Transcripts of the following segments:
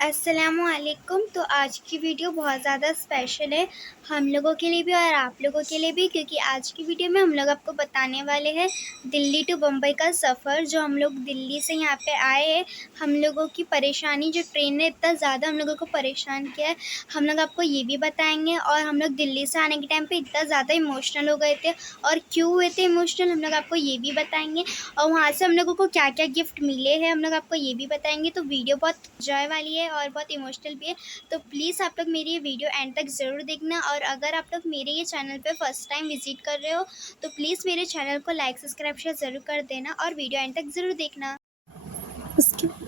अस्सलामुअलैकुम। तो आज की वीडियो बहुत ज़्यादा स्पेशल है हम लोगों के लिए भी और आप लोगों के लिए भी, क्योंकि आज की वीडियो में हम लोग आपको बताने वाले हैं दिल्ली टू बम्बई का सफ़र। जो हम लोग दिल्ली से यहाँ पे आए हैं, हम लोगों की परेशानी, जो ट्रेन ने इतना ज़्यादा हम लोगों को परेशान किया है, हम लोग आपको ये भी बताएंगे। और हम लोग दिल्ली से आने के टाइम पे इतना ज़्यादा इमोशनल हो गए थे, और क्यों हुए थे इमोशनल, हम लोग आपको ये भी बताएंगे। और वहाँ से हम लोगों को क्या क्या गिफ्ट मिले हैं, हम लोग आपको ये भी बताएंगे। तो वीडियो बहुत एंजॉय वाली है और बहुत इमोशनल भी है, तो प्लीज़ आप लोग मेरी ये वीडियो एंड तक ज़रूर देखना। और अगर आप लोग मेरे ये चैनल पे फर्स्ट टाइम विजिट कर रहे हो, तो प्लीज़ मेरे चैनल को लाइक सब्सक्राइब शेयर ज़रूर कर देना और वीडियो एंड तक ज़रूर देखना।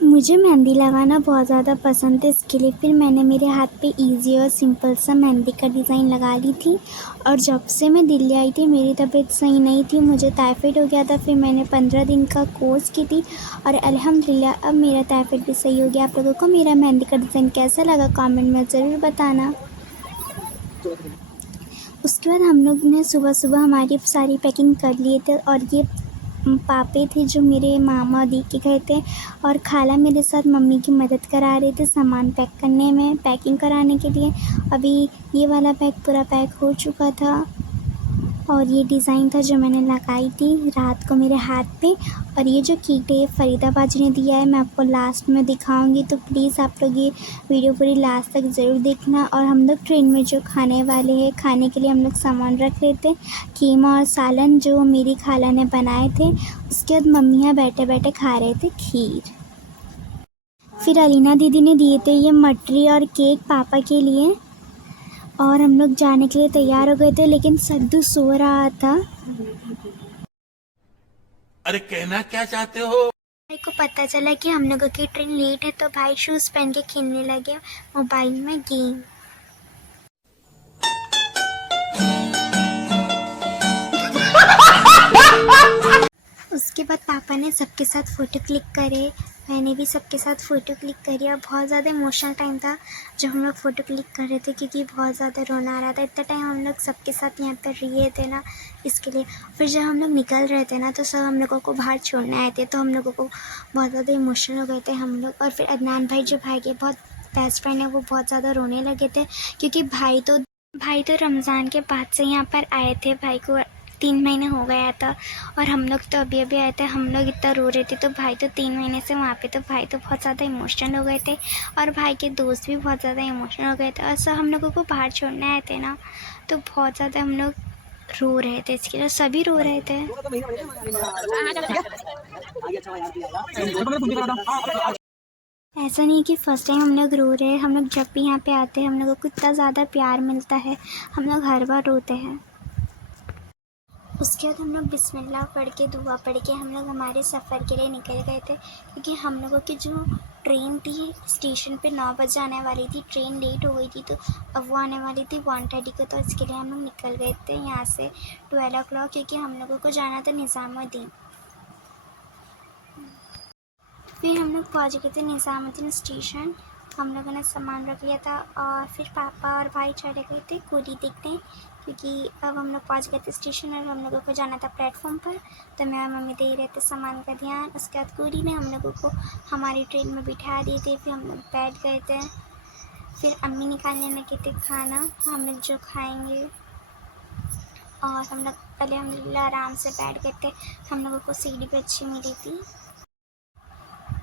मुझे मेहंदी लगाना बहुत ज़्यादा पसंद है, इसके लिए फिर मैंने मेरे हाथ पे इजी और सिंपल सा मेहंदी का डिज़ाइन लगा ली थी। और जब से मैं दिल्ली आई थी मेरी तबीयत सही नहीं थी, मुझे टाइफाइड हो गया था। फिर मैंने 15 दिन का कोर्स की थी और अल्हम्दुलिल्लाह अब मेरा टाइफाइड भी सही हो गया। आप लोगों को मेरा मेहंदी का डिज़ाइन कैसा लगा कमेंट में ज़रूर बताना। उसके बाद हम लोग ने सुबह सुबह हमारी सारी पैकिंग कर लिए थे, और ये पापे थे जो मेरे मामा दी के गए थे, और खाला मेरे साथ मम्मी की मदद करा रहे थे सामान पैक करने में, पैकिंग कराने के लिए। अभी ये वाला बैग पूरा पैक हो चुका था, और ये डिज़ाइन था जो मैंने लगाई थी रात को मेरे हाथ पे। और ये जो किट है फरीदाबाद जी ने दिया है, मैं आपको लास्ट में दिखाऊंगी, तो प्लीज़ आप लोग ये वीडियो पूरी लास्ट तक ज़रूर देखना। और हम लोग ट्रेन में जो खाने वाले हैं, खाने के लिए हम लोग सामान रख रहे थे, कीमा और सालन जो मेरी खाला ने बनाए थे। उसके बाद मम्मियाँ बैठे बैठे खा रहे थे खीर। फिर अलीना दीदी ने दिए थे ये मटरी और केक पापा के लिए, और हम लोग जाने के लिए तैयार हो गए थे, लेकिन सद्दू सो रहा था। अरे कहना क्या चाहते हो? भाई को पता चला कि हम लोगों की ट्रेन लेट है, तो भाई शूज़ पहन के खेलने लगे मोबाइल में गेम। उसके बाद पापा ने सबके साथ फ़ोटो क्लिक करे, मैंने भी सबके साथ फ़ोटो क्लिक करी। और बहुत ज़्यादा इमोशनल टाइम था जब हम लोग फ़ोटो क्लिक कर रहे थे, क्योंकि बहुत ज़्यादा रोना आ रहा था। इतना टाइम हम लोग सबके साथ यहाँ पर रहे थे ना, इसके लिए। फिर जब हम लोग निकल रहे थे ना, तो सब हम लोगों को बाहर छोड़ने आए थे, तो हम लोगों को बहुत ज़्यादा इमोशनल हो गए थे हम लोग। और फिर अदनान भाई जो भाई के बहुत बेस्ट फ्रेंड है, वो बहुत ज़्यादा रोने लगे थे, क्योंकि भाई तो रमज़ान के बाद से यहाँ पर आए थे, भाई को 3 महीने हो गया था। और हम लोग तो अभी अभी आए थे, हम लोग इतना रो रहे थे, तो भाई तो 3 महीने से वहाँ पे, तो भाई तो बहुत ज़्यादा इमोशनल हो गए थे। और भाई के दोस्त भी बहुत ज़्यादा इमोशनल हो गए थे, और सब हम लोगों को बाहर छोड़ने आए थे ना, तो बहुत ज़्यादा हम लोग रो रहे थे, इसके लिए सभी रो रहे थे। ऐसा नहीं कि फ़र्स्ट टाइम हम लोग रो रहे हैं, हम लोग जब भी यहाँ पे आते हैं हम लोगों को इतना ज़्यादा प्यार मिलता है, हम लोग हर बार रोते हैं। उसके बाद हम लोग बिस्मिल्लाह पढ़ के, दुआ पढ़ के हम लोग हमारे सफ़र के लिए निकल गए थे, क्योंकि हम लोगों की जो ट्रेन थी स्टेशन पे 9 बजे आने वाली थी, ट्रेन लेट हो गई थी, तो अब वो आने वाली थी 1:30 को, तो इसके लिए हम लोग निकल गए थे यहाँ से 12 o'clock, क्योंकि हम लोगों को जाना था निज़ामुद्दीन। फिर हम लोग पहुँच गए थे निज़ामुद्दीन स्टेशन, हम लोगों ने सामान रख लिया था, और फिर पापा और भाई चले गए थे कुली देखने, क्योंकि अब हम लोग पहुँच गए थे स्टेशन और हम लोगों को जाना था प्लेटफॉर्म पर, तो मैं और मम्मी दे रहे थे सामान का ध्यान। उसके बाद कुली ने हम लोगों को हमारी ट्रेन में बिठा दिए थे, फिर हम लोग बैठ गए थे। फिर अम्मी निकालने लगे थे खाना, हम लोग जो खाएँगे, और हम लोग अल्हम्दुलिल्लाह आराम से बैठ गए थे, हम लोगों को सीढ़ी भी अच्छी मिली थी।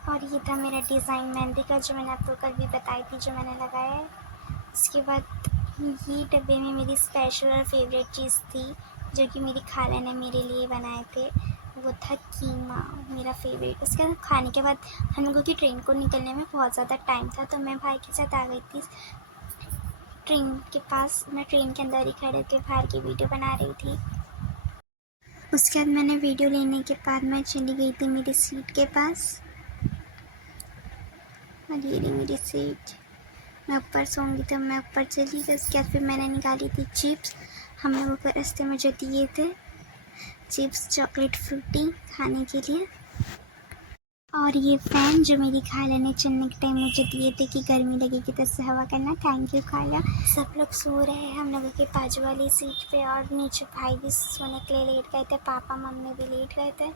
और ये था मेरा डिज़ाइन मेहंदी का, जो मैंने आपको कल भी बताई थी, जो मैंने लगाया है। उसके बाद ये डब्बे में मेरी स्पेशल और फेवरेट चीज़ थी, जो कि मेरी खाला ने मेरे लिए बनाए थे, वो था कीमा, मेरा फेवरेट। उसके बाद खाने के बाद हम लोगों की ट्रेन को निकलने में बहुत ज़्यादा टाइम था, तो मैं भाई के साथ आ गई थी ट्रेन के पास। मैं ट्रेन के अंदर ही खड़े होकर बाहर की वीडियो बना रही थी। उसके बाद मैंने वीडियो लेने के बाद मैं चली गई थी मेरी सीट के पास, और ये रही मेरी सीट। मैं ऊपर सोऊंगी, तो मैं ऊपर चली गई। उसके बाद फिर मैंने निकाली थी चिप्स, हम लोगों को रास्ते में जो दिए थे चिप्स, चॉकलेट फ्रूटी खाने के लिए। और ये फ़ैन जो मेरी खाला ने चलने के टाइम मुझे दिए थे कि गर्मी लगेगी तो इससे हवा करना, थैंक यू खाला। सब लोग सो रहे हैं हम लोगों के बाजू वाली सीट पे, और नीचे भाई भी सोने के लिए लेट गए थे, पापा मम्मी भी लेट गए थे।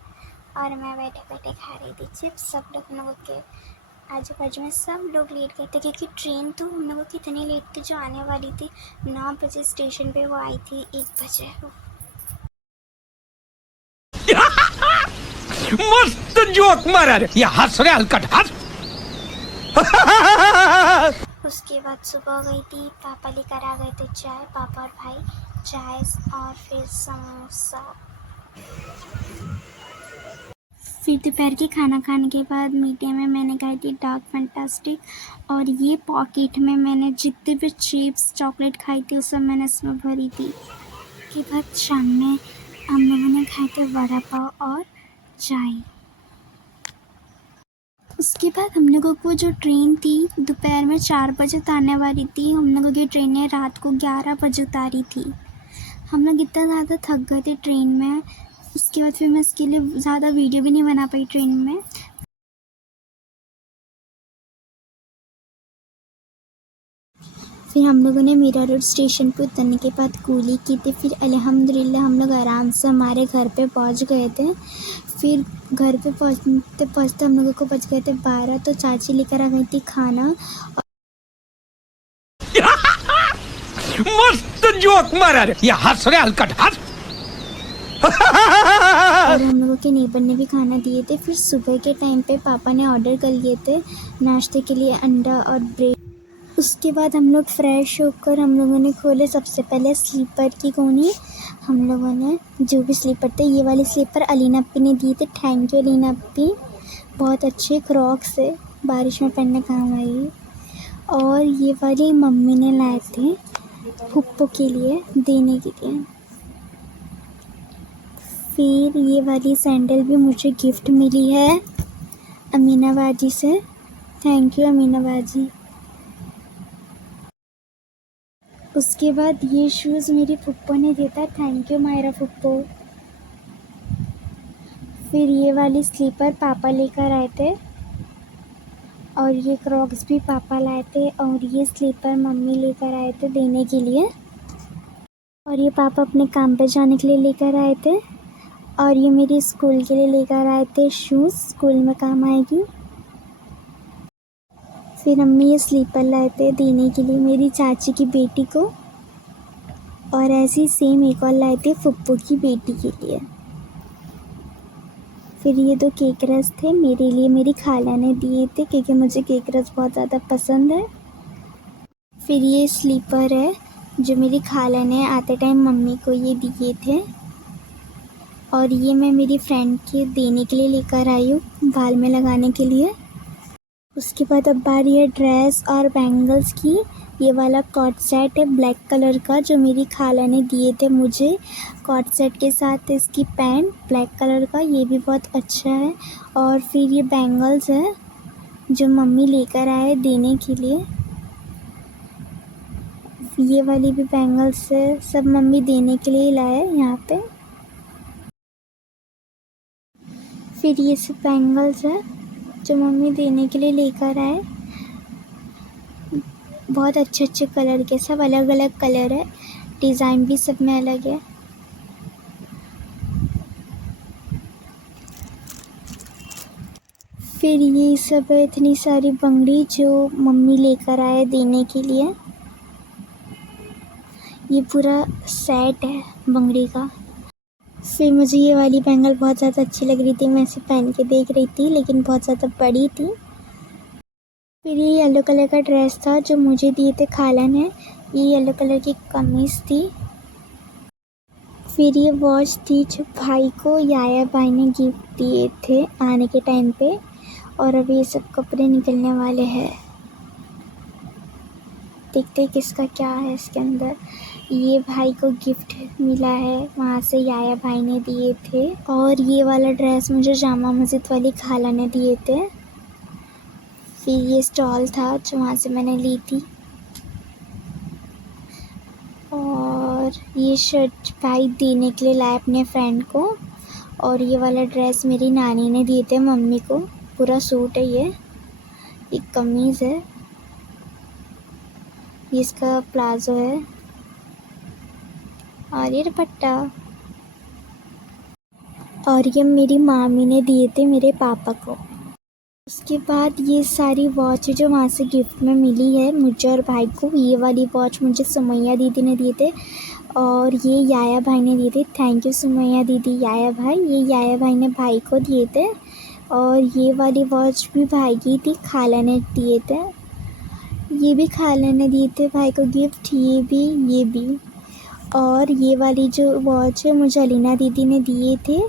और मैं बैठे बैठे खा रही थी चिप्स। सब लोग हम लोगों के आजू बाजू में सब लोग लेट गए थे क्योंकि ट्रेन तो हम लोगों की इतनी लेट थी जो आने वाली थी 9 बजे स्टेशन पे, वो आई थी 1 बजे। मस्त जोक मारा रे, ये हंस रे हलकट हंस। उसके बाद सुबह हो गई थी, पापा लेकर आ गए थे चाय, पापा और भाई चाय और फिर समोसा। फिर दोपहर के खाना खाने के बाद मीठे में मैंने खाई थी डार्क फैंटास्टिक, और ये पॉकेट में मैंने जितने भी चिप्स चॉकलेट खाई थी वो सब मैंने इसमें भरी थी। उसके बाद शाम में हम लोगों ने खाए थे वड़ा पाव और चाय। उसके बाद हम लोगों को जो ट्रेन थी दोपहर में 4 बजे उतारने वाली थी, हम लोगों की ट्रेनें रात को 11 बजे उतारी थी। हम लोग इतना ज़्यादा थक गए थे ट्रेन में। उसके बाद फिर मैं इसके लिए ज़्यादा वीडियो भी नहीं बना पाई ट्रेन में। फिर हम लोगों ने मीरा रोड स्टेशन पे उतरने के बाद कूली की थी। फिर अल्हम्दुलिल्लाह हम लोग आराम से हमारे घर पे पहुंच गए थे। फिर घर पे पहुंचते पहुंचते हम लोगों को बज गए थे 12, तो चाची लेकर आ गई थी खाना। मस्त जोक मारा रे, ये हंस रे हलकट हंस। और हम लोगों के नेबर ने भी खाना दिए थे। फिर सुबह के टाइम पे पापा ने ऑर्डर कर लिए थे नाश्ते के लिए अंडा और ब्रेड। उसके बाद हम लोग फ्रेश होकर हम लोगों ने खोले सबसे पहले स्लीपर की कोनी। हम लोगों ने जो भी स्लीपर थे, ये वाले स्लीपर अलीना अप्पी ने दिए थे, थैंक यू अलीना अप्पी, बहुत अच्छे क्रॉक्स है, बारिश में पहनने काम आएगी। और ये वाली मम्मी ने लाए थे फुप्पो के लिए देने के लिए। फिर ये वाली सैंडल भी मुझे गिफ्ट मिली है अमीनाबाजी से, थैंक यू अमीनाबाजी। उसके बाद ये शूज़ मेरी फुप्पो ने दिया था, थैंक यू मायरा फुप्पो। फिर ये वाली स्लीपर पापा लेकर आए थे, और ये क्रॉक्स भी पापा लाए थे, और ये स्लीपर मम्मी लेकर आए थे देने के लिए। और ये पापा अपने काम पे जाने के लिए लेकर आए थे। और ये मेरी स्कूल के लिए लेकर आए थे शूज़, स्कूल में काम आएगी। फिर अम्मी ये स्लीपर लाए थे देने के लिए मेरी चाची की बेटी को, और ऐसी सेम एक और लाए थे फुप्पो की बेटी के लिए। फिर ये 2 केक रस थे मेरे लिए, मेरी खाला ने दिए थे क्योंकि मुझे केक रस बहुत ज़्यादा पसंद है। फिर ये स्लीपर है जो मेरी खाला ने आते टाइम मम्मी को ये दिए थे, और ये मैं मेरी फ्रेंड के देने के लिए लेकर आई हूँ, बाल में लगाने के लिए। उसके बाद अब बारी है ड्रेस और बैंगल्स की। ये वाला कॉट सेट है ब्लैक कलर का जो मेरी खाला ने दिए थे मुझे, कॉट सेट के साथ इसकी पैंट ब्लैक कलर का, ये भी बहुत अच्छा है। और फिर ये बैंगल्स है जो मम्मी लेकर आए देने के लिए, ये वाली भी बैंगल्स है, सब मम्मी देने के लिए लाए यहाँ पे। फिर ये सब बैंगल्स है जो मम्मी देने के लिए लेकर आए, बहुत अच्छे अच्छे कलर के, सब अलग अलग कलर है, डिज़ाइन भी सब में अलग है। फिर ये सब है इतनी सारी बंगड़ी जो मम्मी लेकर आए देने के लिए, ये पूरा सेट है बंगड़ी का। फिर मुझे ये वाली बैंगल बहुत ज़्यादा अच्छी लग रही थी, मैं इसे पहन के देख रही थी लेकिन बहुत ज़्यादा बड़ी थी। फिर ये येलो कलर का ड्रेस था जो मुझे दिए थे खाला ने, ये येलो कलर की कमीज़ थी। फिर ये वॉच थी जो भाई को याया भाई ने गिफ्ट दिए थे आने के टाइम पे, और अभी ये सब कपड़े निकलने वाले हैं, देखते किसका क्या है इसके अंदर। ये भाई को गिफ्ट मिला है वहाँ से, याया भाई ने दिए थे। और ये वाला ड्रेस मुझे जामा मस्जिद वाली खाला ने दिए थे। फिर ये स्टॉल था जो वहाँ से मैंने ली थी, और ये शर्ट भाई देने के लिए लाए अपने फ्रेंड को। और ये वाला ड्रेस मेरी नानी ने दिए थे मम्मी को, पूरा सूट है ये कमीज़ है, ये इसका प्लाजो है, और ये दुपट्टा। और ये मेरी मामी ने दिए थे मेरे पापा को। उसके बाद ये सारी वॉच जो वहाँ से गिफ्ट में मिली है मुझे और भाई को, ये वाली वॉच मुझे सुमैया दीदी ने दिए थे और ये याया भाई ने दिए थे। थैंक यू सुमैया दीदी, याया भाई। ये याया भाई ने भाई को दिए थे और ये वाली वॉच भी भाई की थी, खाला ने दिए थे। ये भी खाला ने दिए थे भाई को गिफ्ट, ये भी। और ये वाली जो वॉच है मुझे अलीना दीदी ने दिए थे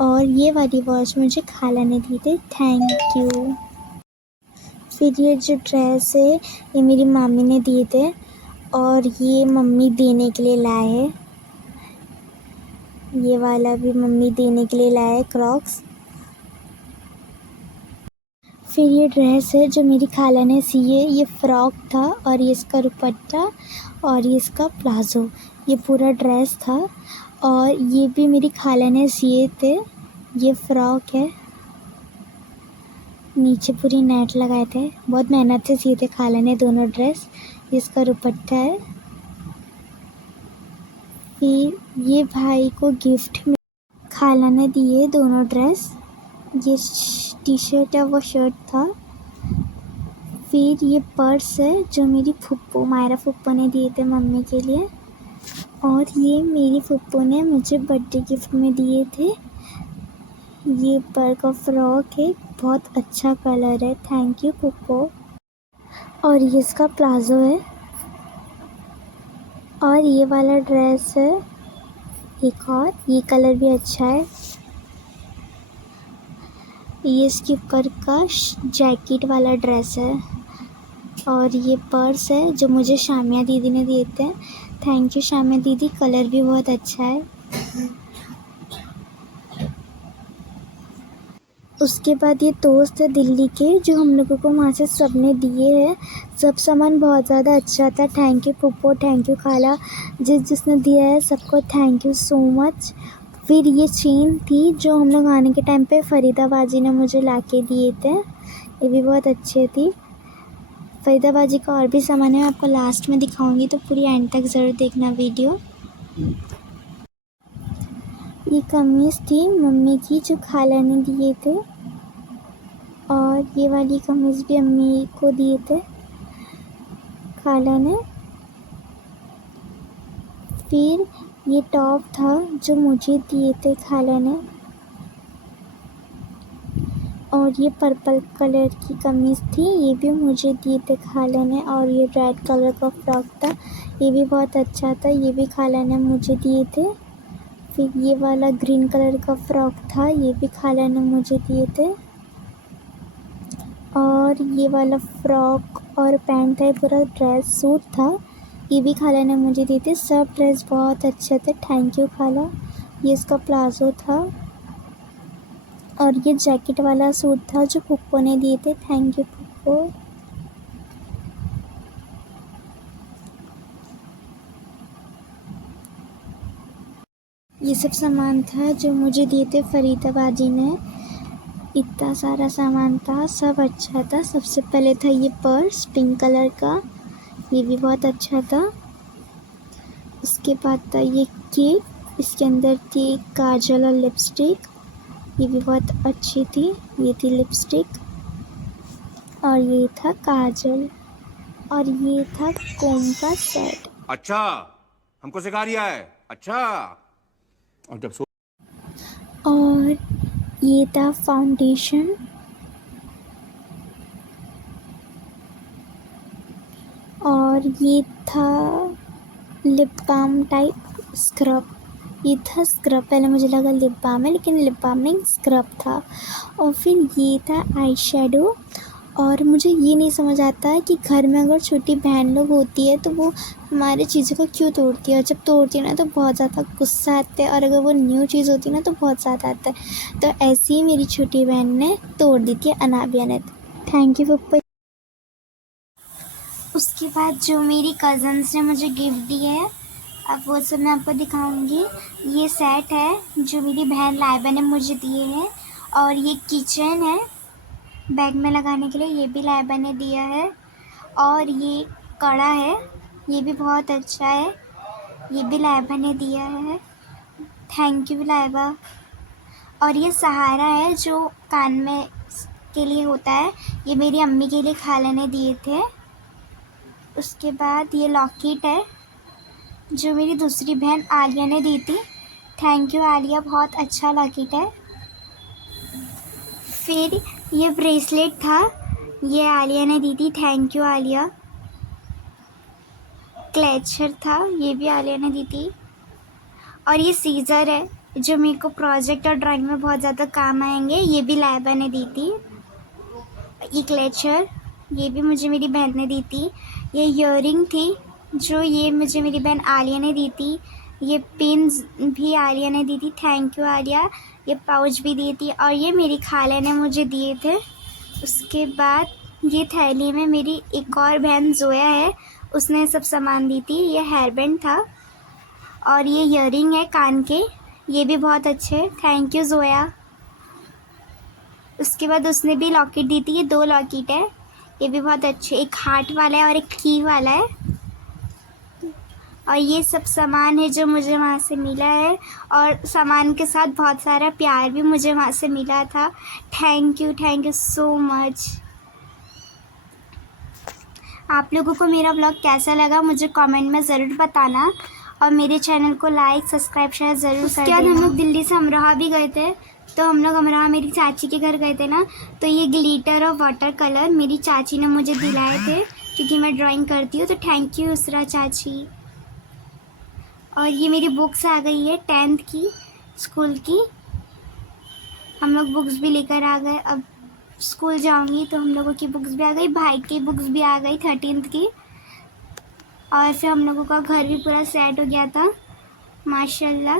और ये वाली वॉच मुझे खाला ने दी थी। Thank you. फिर ये जो ड्रेस है ये मेरी मामी ने दिए थे और ये मम्मी देने के लिए लाए हैं। ये वाला भी मम्मी देने के लिए लाए क्रॉक्स। फिर ये ड्रेस है जो मेरी खाला ने सी है, ये फ़्रॉक था और ये इसका दुपट्टा और ये इसका प्लाज़ो, ये पूरा ड्रेस था। और ये भी मेरी खाला ने सिए थे, ये फ़्रॉक है, नीचे पूरी नेट लगाए थे, बहुत मेहनत से सिए थे खाला ने दोनों ड्रेस। ये इसका दुपट्टा है। फिर ये भाई को गिफ्ट में खाला ने दिए दोनों ड्रेस, ये टी शर्ट है वो शर्ट था। फिर ये पर्स है जो मेरी फुप्पो मायरा फुप्पो ने दिए थे मम्मी के लिए और ये मेरी फुप्पो ने मुझे बर्थडे गिफ्ट में दिए थे। ये पर का फ्रॉक है, बहुत अच्छा कलर है, थैंक यू फुप्पो। और ये इसका प्लाज़ो है और ये वाला ड्रेस है एक और, ये कलर भी अच्छा है। ये इसके ऊपर का जैकेट वाला ड्रेस है और ये पर्स है जो मुझे शामिया दीदी ने दिए थे। थैंक यू शामिया दीदी, कलर भी बहुत अच्छा है। उसके बाद ये दोस्त है दिल्ली के जो हम लोगों को वहाँ से सब ने दिए हैं। सब सामान बहुत ज़्यादा अच्छा था। थैंक यू पुप्पो, थैंक यू खाला, जिसने दिया है सबको थैंक यू सो मच। फिर ये चेन थी जो हम लोग आने के टाइम पे फरीदाबाजी ने मुझे लाके दिए थे, ये भी बहुत अच्छे थी। फरीदाबाजी का और भी सामान है, मैं आपको लास्ट में दिखाऊंगी तो पूरी एंड तक ज़रूर देखना वीडियो। ये कमीज़ थी मम्मी की जो खाला ने दिए थे और ये वाली कमीज़ भी अम्मी को दिए थे खाला ने। फिर ये टॉप था जो मुझे दिए थे खाला ने और ये पर्पल कलर की कमीज़ थी, ये भी मुझे दिए थे खाला ने। और ये रेड कलर का फ्रॉक था, ये भी बहुत अच्छा था, ये भी खाला ने मुझे दिए थे। फिर ये वाला ग्रीन कलर का फ्रॉक था, ये भी खाला ने मुझे दिए थे। और ये वाला फ्रॉक और पैंट है, पूरा ड्रेस सूट था, ये भी खाला ने मुझे दिए थे। सब ड्रेस बहुत अच्छे थे, थैंक यू खाला। ये इसका प्लाज़ो था और ये जैकेट वाला सूट था जो पुप्पो ने दिए थे, थैंक यू पुप्पो। ये सब सामान था जो मुझे दिए थे फरीदाबादी ने, इतना सारा सामान था, सब अच्छा था। सबसे पहले था ये पर्स पिंक कलर का, ये भी बहुत अच्छा था। उसके बाद था ये केक, इसके अंदर थी काजल और लिपस्टिक, ये भी बहुत अच्छी थी, ये थी लिपस्टिक और ये था काजल और ये था कोम का सेट। अच्छा, हमको सिखा रिया है। अच्छा, और जब और ये था फाउंडेशन और ये था लिप बाम टाइप स्क्रब, ये था स्क्रब। पहले मुझे लगा लिप बाम है लेकिन लिप बाम नहीं, स्क्रब था। और फिर ये था आई शेडो। और मुझे ये नहीं समझ आता है कि घर में अगर छोटी बहन लोग होती है तो वो हमारे चीज़ों को क्यों तोड़ती है, और जब तोड़ती है ना तो बहुत ज़्यादा गुस्सा आता है, और अगर वो न्यू चीज़ होती है ना तो बहुत ज़्यादा आता है। तो ऐसे ही मेरी छोटी बहन ने तोड़ दी थी, अनाबिया ने। थैंक यू पप्पा। उसके बाद जो मेरी कज़न्स ने मुझे गिफ्ट दिया है अब वो सब मैं आपको दिखाऊंगी। ये सेट है जो मेरी बहन लाइबा ने मुझे दिए हैं और ये किचन है बैग में लगाने के लिए, ये भी लाइबा ने दिया है। और ये कड़ा है, ये भी बहुत अच्छा है, ये भी लाइबा ने दिया है, थैंक यू लाइबा। और ये सहारा है जो कान में के लिए होता है, ये मेरी अम्मी के लिए खाला ने दिए थे। उसके बाद ये लॉकेट है जो मेरी दूसरी बहन आलिया ने दी थी। थैंक यू आलिया, बहुत अच्छा लॉकेट है। फिर ये ब्रेसलेट था, ये आलिया ने दी थी। Thank you Alia. क्लेचर था, ये भी आलिया ने दी थी। और ये सीज़र है जो मेरे को प्रोजेक्ट और ड्राइंग में बहुत ज़्यादा काम आएंगे, ये भी लाइबा ने दी थी। ये क्लेचर, ये भी मुझे मेरी बहन ने दी थी। ये ईयरिंग थी जो ये मुझे मेरी बहन आलिया ने दी थी। ये पिन्स भी आलिया ने दी थी। Thank you Alia. ये पाउच भी दी थी और ये मेरी खाला ने मुझे दिए थे। उसके बाद ये थैली में मेरी एक और बहन जोया है, उसने सब सामान दी थी। ये हेयर बैंड था और ये ईयरिंग है कान के, ये भी बहुत अच्छे। Thank you Zoya. उसके बाद उसने भी लॉकेट दी थी। ये 2 लॉकेट है, ये भी बहुत अच्छे, एक हार्ट वाला है और एक की वाला है। और ये सब सामान है जो मुझे वहाँ से मिला है, और सामान के साथ बहुत सारा प्यार भी मुझे वहाँ से मिला था। Thank you so much. आप लोगों को मेरा ब्लॉग कैसा लगा मुझे कमेंट में ज़रूर बताना, और मेरे चैनल को लाइक सब्सक्राइब शेयर ज़रूर कर देना। उसके बाद हम लोग दिल्ली से अमरोहा भी गए थे, तो हम लोग अमरोहा मेरी चाची के घर गए थे ना, तो ये ग्लिटर और वाटर कलर मेरी चाची ने मुझे दिलाए थे क्योंकि मैं ड्राइंग करती हूँ। तो थैंक यू उसरा चाची। और ये मेरी बुक्स आ गई है 10th की स्कूल की, हम लोग बुक्स भी लेकर आ गए। अब स्कूल जाऊंगी तो हम लोगों की बुक्स भी आ गई, भाई की बुक्स भी आ गई 13th की। और फिर हम लोगों का घर भी पूरा सेट हो गया था माशाल्लाह।